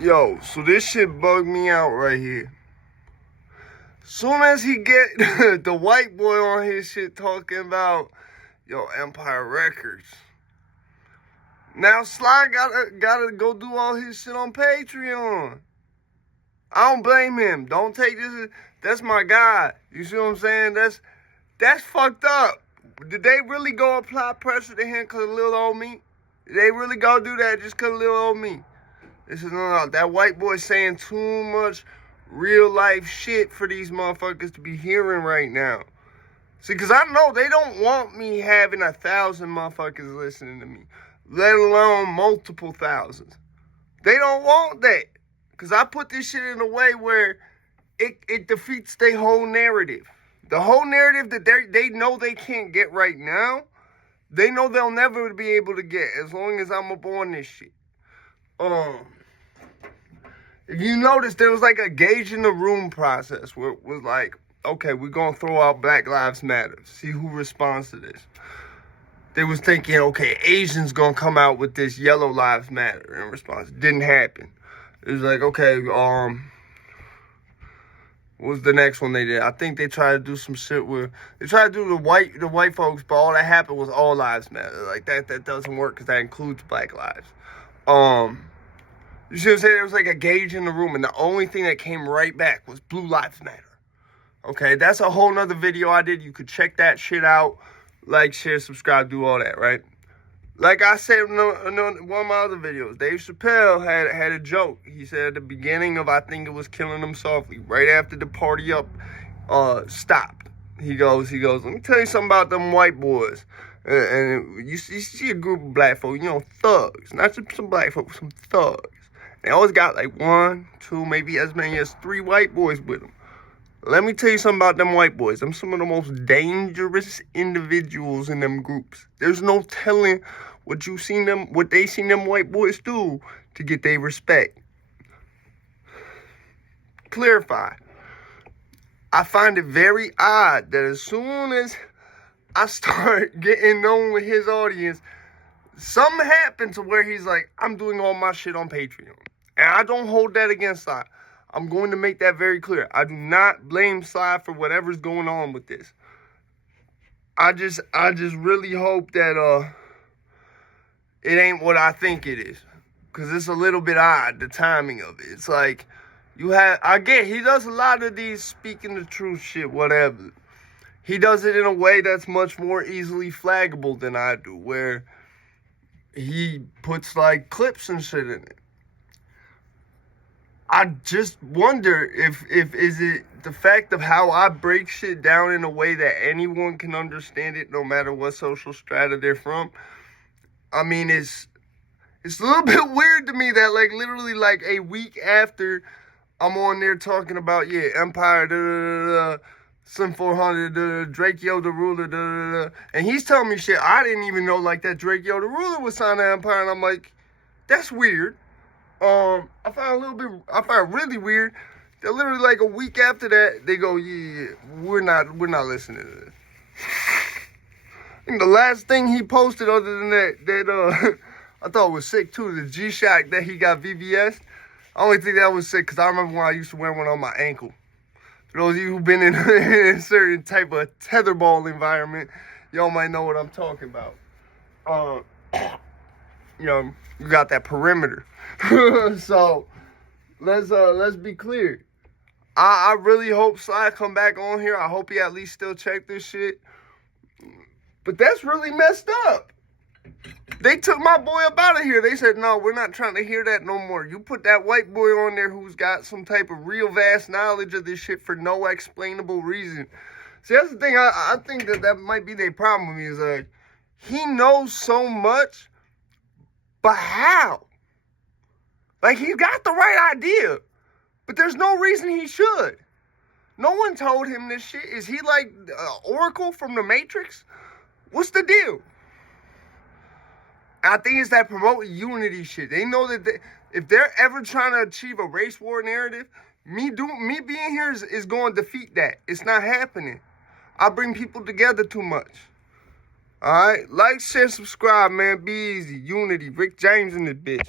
Yo, so this shit bugged me out right here. Soon as he get the white boy on his shit talking about, yo, Empire Records. Now Sly gotta go do all his shit on Patreon. I don't blame him. Don't take this. That's my guy. You see what I'm saying? That's fucked up. Did they really go apply pressure to him because of little old me? Did they really go do that just because of little old me? This is no. That white boy saying too much real life shit for these motherfuckers to be hearing right now. See, because I know they don't want me having 1,000 motherfuckers listening to me, let alone multiple thousands. They don't want that. Because I put this shit in a way where it defeats their whole narrative. The whole narrative that they know they can't get right now, they know they'll never be able to get as long as I'm up on this shit. If you notice, there was like a gauge in the room process where it was like, okay, we're going to throw out Black Lives Matter. See who responds to this. They was thinking, okay, Asians going to come out with this Yellow Lives Matter in response. It didn't happen. It was like, okay, what was the next one they did? I think they tried to do some shit where they tried to do the white folks, but all that happened was all lives matter. Like that doesn't work because that includes Black lives. You see what I'm saying? There was like a gauge in the room, and the only thing that came right back was Blue Lives Matter. Okay, that's a whole nother video I did. You could check that shit out. Like, share, subscribe, do all that, right? Like I said in one of my other videos, Dave Chappelle had a joke. He said at the beginning of, I think it was Killing 'Em Softly, right after the party up stopped. He goes, let me tell you something about them white boys. And you see a group of black folks, thugs. Not just some black folks, some thugs. They always got like 1, 2, maybe as many as 3 white boys with them. Let me tell you something about them white boys. Them some of the most dangerous individuals in them groups. There's no telling what they seen them white boys do to get their respect. Clarify. I find it very odd that as soon as I start getting known with his audience, something happened to where he's like, I'm doing all my shit on Patreon. And I don't hold that against Sly. I'm going to make that very clear. I do not blame Sly for whatever's going on with this. I just really hope that it ain't what I think it is. Because it's a little bit odd, the timing of it. It's like, I get, he does a lot of these speaking the truth shit, whatever. He does it in a way that's much more easily flaggable than I do, where he puts like clips and shit in it. I just wonder if is it the fact of how I break shit down in a way that anyone can understand it, no matter what social strata they're from. I mean, it's a little bit weird to me that like literally like a week after I'm on there talking about Empire, Slim 400, Drake Yo the Ruler, and he's telling me shit I didn't even know, like that Drake Yo the Ruler was signed to Empire, and I'm like, that's weird. I found it really weird that literally like a week after that, they go, yeah, we're not listening to this. I think the last thing he posted other than that I thought was sick too, the G-Shock that he got VVS. I only think that was sick because I remember when I used to wear one on my ankle. For those of you who've been in a certain type of tetherball environment, y'all might know what I'm talking about. You got that perimeter. So let's be clear. I really hope Sly come back on here. I hope he at least still check this shit. But that's really messed up. They took my boy up out of here. They said, no, we're not trying to hear that no more. You put that white boy on there who's got some type of real vast knowledge of this shit for no explainable reason. See, that's the thing. I think that might be their problem with me is like, he knows so much, but how? Like, he's got the right idea, but there's no reason he should. No one told him this shit. Is he like Oracle from the Matrix? What's the deal? I think it's that promoting unity shit. They know that if they're ever trying to achieve a race war narrative, me being here is going to defeat that. It's not happening. I bring people together too much. All right? Like, share, subscribe, man. Be easy. Unity. Rick James in this bitch.